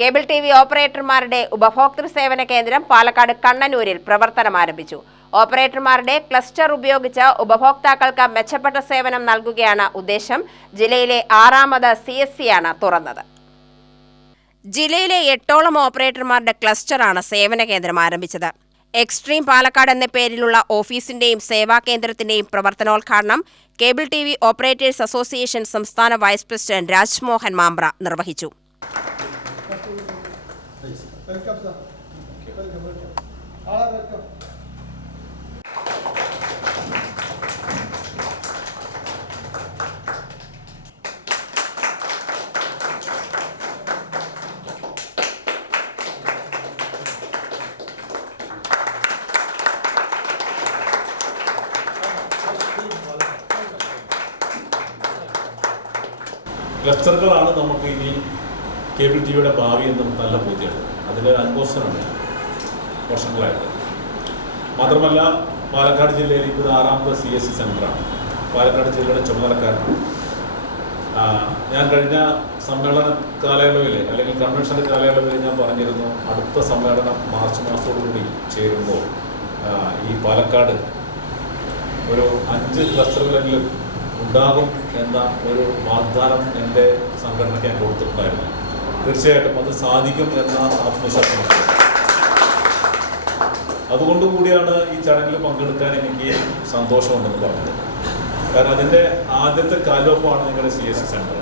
Cable T V ഓപ്പറേറ്റർമാരുടെ ഉപഭോക്തൃ സേവന കേന്ദ്രം പാലക്കാട് കണ്ണനൂരിൽ പ്രവർത്തനം ആരംഭിച്ചു. ഓപ്പറേറ്റർമാരുടെ ക്ലസ്റ്റർ ഉപയോഗിച്ച് ഉപഭോക്താക്കൾക്ക് മെച്ചപ്പെട്ട സേവനം നൽകുകയാണ് ഉദ്ദേശം. ജില്ലയിലെ ആറാമത് സി എസ് സിയാണ് തുറന്നത്. ജില്ലയിലെ എട്ടോളം ഓപ്പറേറ്റർമാരുടെ ക്ലസ്റ്ററാണ് സേവന കേന്ദ്രം ആരംഭിച്ചത്. എക്സ്ട്രീം പാലക്കാട് എന്ന പേരിലുള്ള ഓഫീസിന്റെയും സേവാ കേന്ദ്രത്തിന്റെയും പ്രവർത്തനോദ്ഘാടനം cable T V operators association സംസ്ഥാന വൈസ് പ്രസിഡന്റ് രാജ്മോഹൻ മാംബ്ര നിർവഹിച്ചു. Welcome Welcome, welcome. All ആളെ വെൽക്കം ക്ലസ്റ്ററുകളാണ് നമുക്ക് ഇനി കേബിൾ ടി വിയുടെ ഭാവി എന്നും നല്ല ബോധ്യമാണ്. അതിന്റെ അൻപോഷനാണ് വർഷങ്ങളായിട്ട്. മാത്രമല്ല പാലക്കാട് ജില്ലയിൽ ഇപ്പോൾ ആറാമത്തെ സി എസ് സി സെന്ററാണ് പാലക്കാട് ജില്ലയുടെ ചുമതലക്കാരനാണ്. ഞാൻ കഴിഞ്ഞ സമ്മേളന കാലയളവിൽ അല്ലെങ്കിൽ കൺവെൻഷന്റെ കാലയളവിൽ ഞാൻ പറഞ്ഞിരുന്നു അടുത്ത സമ്മേളനം മാർച്ച് മാസത്തോടുകൂടി ചേരുമ്പോൾ ഈ പാലക്കാട് ഒരു അഞ്ച് ക്ലസ്റ്ററുകളെങ്കിലും ഉണ്ടാകും എന്ന ഒരു വാഗ്ദാനം എന്റെ സംഘടനയ്ക്ക് ഞാൻ കൊടുത്തിട്ടുണ്ടായിരുന്നു. തീർച്ചയായിട്ടും അത് സാധിക്കും എന്ന ആത്മവിശ്വാസമുണ്ട് അതുകൊണ്ട് കൂടിയാണ് ഈ ചടങ്ങിൽ പങ്കെടുക്കാൻ എനിക്ക് സന്തോഷമുണ്ടെന്ന് പറഞ്ഞത്. കാരണം അതിന്റെ ആദ്യത്തെ കാലോപ്പാണ് നിങ്ങളുടെ C S C centre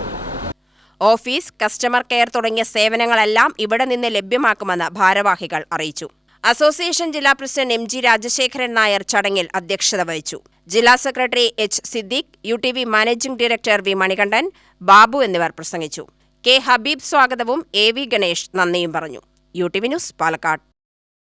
office customer care തുടങ്ങിയ സേവനങ്ങളെല്ലാം ഇവിടെ നിന്ന് ലഭ്യമാക്കുമെന്ന് ഭാരവാഹികൾ അറിയിച്ചു. അസോസിയേഷൻ ജില്ലാ president M G Rajasekharan Nair ചടങ്ങിൽ അധ്യക്ഷത വഹിച്ചു. ജില്ലാ secretary H Siddique U T V managing director V Manikandan Babu എന്നിവർ പ്രസംഗിച്ചു. കെ. ഹബീബ് സ്വാഗതവും എ. വി. ഗണേഷ് നന്ദിയും പറഞ്ഞു. U T V news Palakkad.